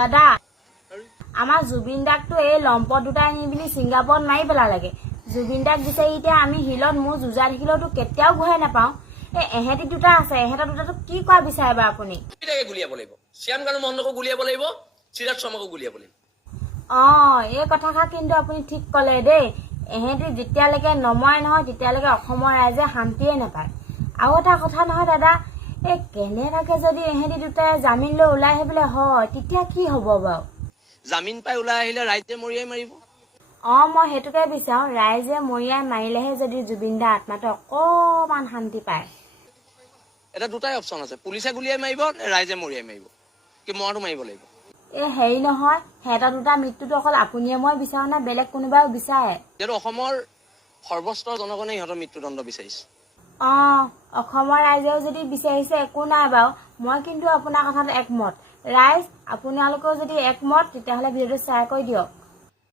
দাদা আমাৰ জুবিন দাকটো এই লম্পট দুটা আনি বুলি ছিংগাপুৰত মাৰি পেলালেগে। জুবিন দাক বিচাৰি এতিয়া আমি হিলত মোৰ যুঁজা দেখিলেওতো কেতিয়াও ঘূৰাই নাপাওঁ। এহেঁতি দুটা আছে, এহেঁতৰ দুটাটো কি কৰা বিচাৰে বাৰু আপুনি? গুলিয়াব লাগিব, শ্যাম কানু মহন্তকো গুলিয়াব লাগিব, চিৰাজ শৰ্মাকো গুলিয়াব লাগিব। এই কথাষাৰ কিন্তু আপুনি ঠিক ক'লে দেই। এহেঁতি যেতিয়ালৈকে নমৰে নহয় তেতিয়ালৈকে অসমৰ ৰাইজে শান্তিয়ে নাপায়। আৰু এটা কথা নহয় দাদা, কেনেবাকে যদি এহেঁতি দুটাই জামিন লৈ ওলাই আহিবলৈ হয় তেতিয়া কি হ'ব বাৰু? জামিন পাই ওলাই আহিলে ৰাইজে মৰিয়াই মাৰিব। মই সেইটোকে বিচাৰো, ৰাইজে মৰিয়াই মাৰিলেহে যদি জুবিন দা আত্মাটো অকমান শান্তি পায়। এটা দুটাই অপশ্যন আছে, পুলিচে গুলিয়াই মাৰিব নে ৰাইজে মৰিয়াই মাৰিব, কি মৰাটো মাৰিব লাগিব। হেৰি নহয়, সিহঁতৰ দুটা মৃত্যুটো অকল আপুনিয়ে মই বিচাৰো নে বেলেগ কোনোবাও বিচাৰে? যিহেতু অসমৰ সৰ্বস্তৰ জনগণে ইহঁতৰ মৃত্যুদণ্ড বিচাৰিছে। অসমৰ ৰাইজেও যদি বিচাৰিছে একো নাই বাৰু, মই কিন্তু আপোনাৰ কথাত একমত। ৰাইজ আপোনালোকেও যদি একমত তেতিয়াহ'লে ভিডিঅ'টো শ্বেয়াৰ কৰি দিয়ক।